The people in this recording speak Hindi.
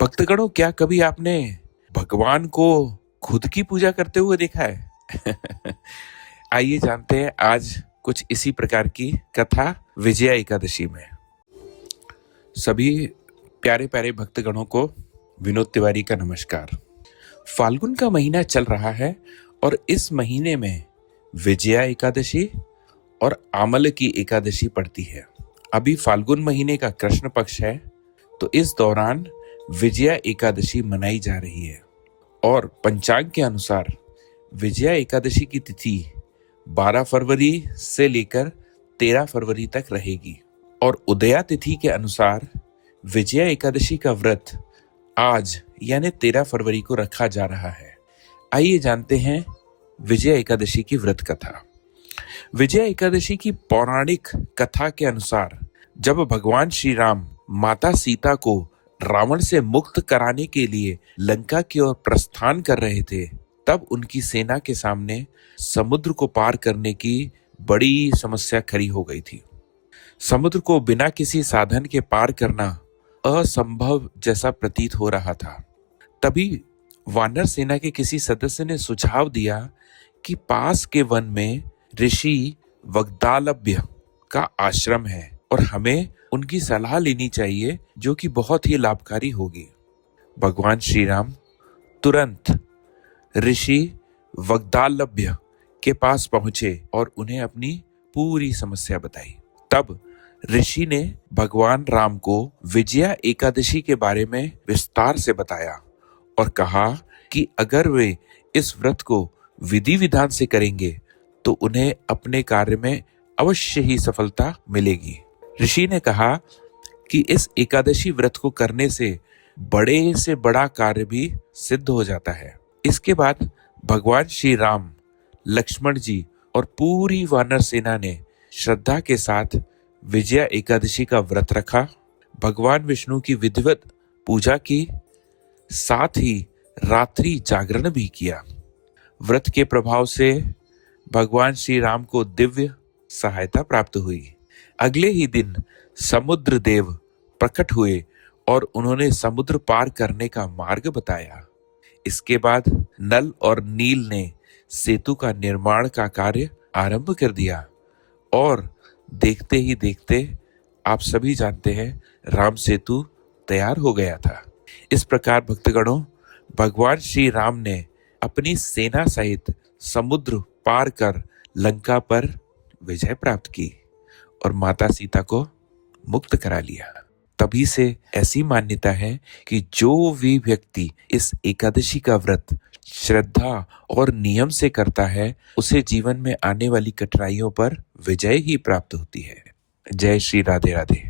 भक्तगणों, क्या कभी आपने भगवान को खुद की पूजा करते हुए देखा है? आइए जानते हैं आज कुछ इसी प्रकार की कथा विजया एकादशी में। सभी प्यारे प्यारे भक्तगणों को विनोद तिवारी का नमस्कार। फाल्गुन का महीना चल रहा है और इस महीने में विजया एकादशी और आमल की एकादशी पड़ती है। अभी फाल्गुन महीने का कृष्ण पक्ष है, तो इस दौरान विजया एकादशी मनाई जा रही है और पंचांग के अनुसार विजया एकादशी की तिथि 12 फरवरी से लेकर 13 फरवरी तक रहेगी और उदया तिथि के अनुसार विजया एकादशी का व्रत आज यानी 13 फरवरी को रखा जा रहा है। आइए जानते हैं विजया एकादशी की व्रत कथा। विजया एकादशी की पौराणिक कथा के अनुसार जब भगवान श्री राम माता सीता को रावण से मुक्त कराने के लिए लंका की ओर प्रस्थान कर रहे थे, तब उनकी सेना के सामने समुद्र को पार करने की बड़ी समस्या खड़ी हो गई थी। समुद्र को बिना किसी साधन के पार करना असंभव जैसा प्रतीत हो रहा था। तभी वानर सेना के किसी सदस्य ने सुझाव दिया कि पास के वन में ऋषि वग्दालभ्य का आश्रम है और हमें उनकी सलाह लेनी चाहिए, जो कि बहुत ही लाभकारी होगी। भगवान श्री राम तुरंत ऋषि वग्दालभ्य के पास पहुंचे और उन्हें अपनी पूरी समस्या बताई। तब ऋषि ने भगवान राम को विजया एकादशी के बारे में विस्तार से बताया और कहा कि अगर वे इस व्रत को विधि विधान से करेंगे तो उन्हें अपने कार्य में अवश्य ही सफलता मिलेगी। ऋषि ने कहा कि इस एकादशी व्रत को करने से बड़ा कार्य भी सिद्ध हो जाता है। इसके बाद भगवान श्री राम, लक्ष्मण जी और पूरी वानर सेना ने श्रद्धा के साथ विजया एकादशी का व्रत रखा, भगवान विष्णु की विधिवत पूजा की, साथ ही रात्रि जागरण भी किया। व्रत के प्रभाव से भगवान श्री राम को दिव्य सहायता प्राप्त हुई। अगले ही दिन समुद्र देव प्रकट हुए और उन्होंने समुद्र पार करने का मार्ग बताया। इसके बाद नल और नील ने सेतु का निर्माण का कार्य आरंभ कर दिया और देखते ही देखते आप सभी जानते हैं राम सेतु तैयार हो गया था। इस प्रकार भक्तगणों, भगवान श्री राम ने अपनी सेना सहित समुद्र पार कर लंका पर विजय प्राप्त की और माता सीता को मुक्त करा लिया। तभी से ऐसी मान्यता है कि जो भी व्यक्ति इस एकादशी का व्रत श्रद्धा और नियम से करता है, उसे जीवन में आने वाली कठिनाइयों पर विजय ही प्राप्त होती है। जय श्री राधे राधे।